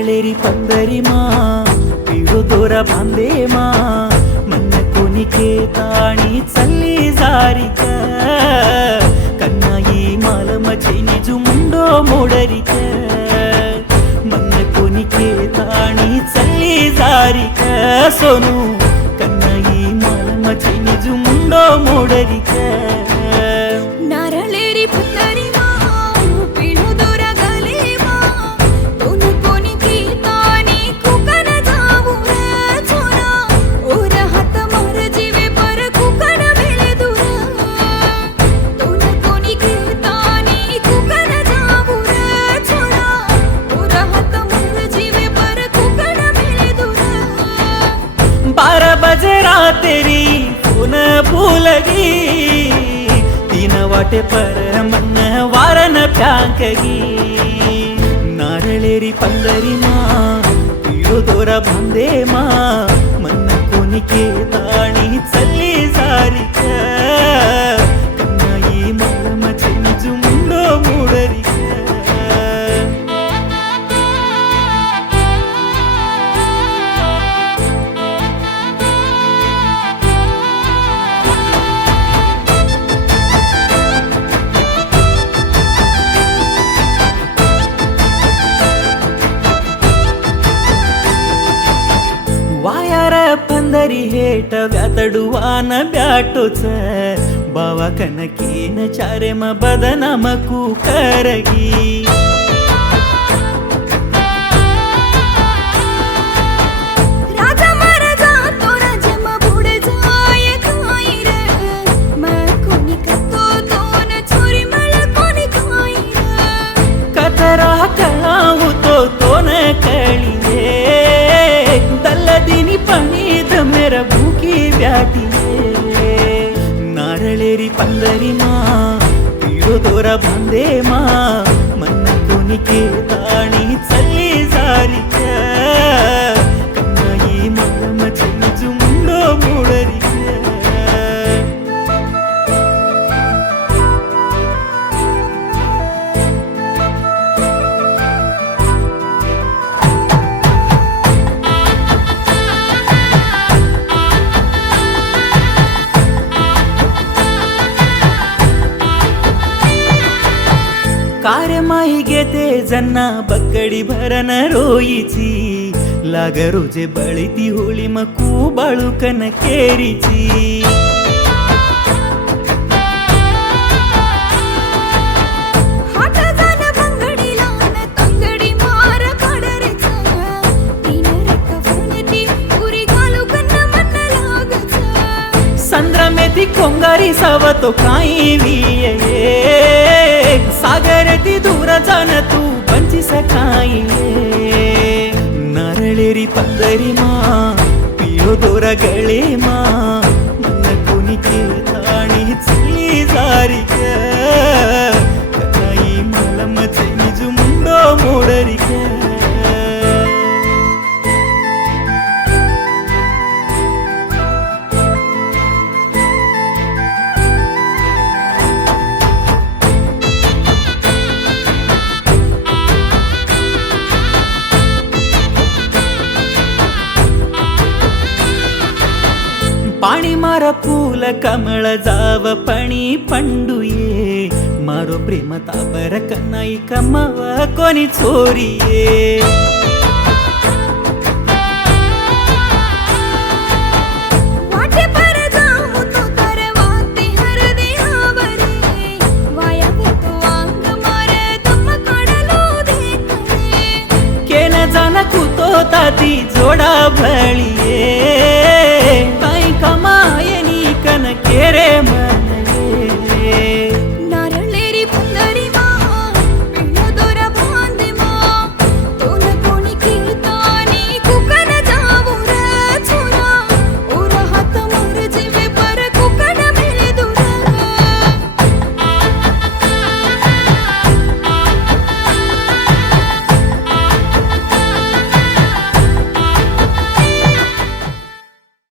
नारळेरी पंधरी मा पिळो दोरा बांधे मा मन कोणी केताणी चल्ली जारिक कन्नाई मालमची निजु मुंडो मोडरिक मन कोणी केताणी चल्ली जारिक सोनू कन्नाई मालमची निजु मुंडो मोडरिक नारळेरी पंधरी मा पिळो दोरा गले मा दोन कोणी केताणी कुकन जाऊ रे छोरा ओर हात मार जीवे पर कुकन भेले दूर दोन कोणी केताणी कुकन जाऊ रे छोरा ओर हात मार जीवे पर कुकन भेले दूर 12 बजे रातेरी फोन भूलगी 3 वाटे पर मन वारन प्यांकगी नारळेरी पंधरी मा पिळो दोरा बांधे मा मन कोणी केताणी चल्ली जारिक कन्नाई मालमची निजु मुंडो मोडरिक वायार पंधरी हेट व्यातडुवान ब्याटोच बावा कनकीन चारे म बदनाम कुकरगी राजा मर जातो राजम बुडे जाय खाई रे मैं कोणी करतो दोन छोरी मळ कोणी खाई रे कतरा कळावू तो न कळिये दल्लदिनी पणीद मेर भूकी ब्याटिये नारळेरी पंधरी मा पिळो दोरा बांधे मा मन कोणी केताणी चल्ली जारिक कन्नाई मालमची निजु मुंडो मोडरिक कार माही घेते जन्ना बकडी भरन रोईची लाग रोजे बळीती होळी मकू बाळूकन केरीची हात जान भंगडी लान तंगडी मार काडरेच तीन रेख फुनती पुरी घालू कन्न मन लागच संद्रमेती कोंगारी सावतो काही विये सागर ती दूर जान तू पंची सकाई नारळेरी पंधरी मा पिळो दोरा गळे मा मन कोणी केताणी चल्ली जारिक कन्नाई मालमची निजु मुंडो मोडरिक पाणी मार फूल कमळ जाव पणी पंडुये मारो प्रेम ताबर कन्नाई कमव कोणी चोरिये वाटे पर जाऊ तो तर वाते हर देहावरे वाया तो अंग मारे तुम काढलो देखणे केन जान कुतो ताती जोडा भळिये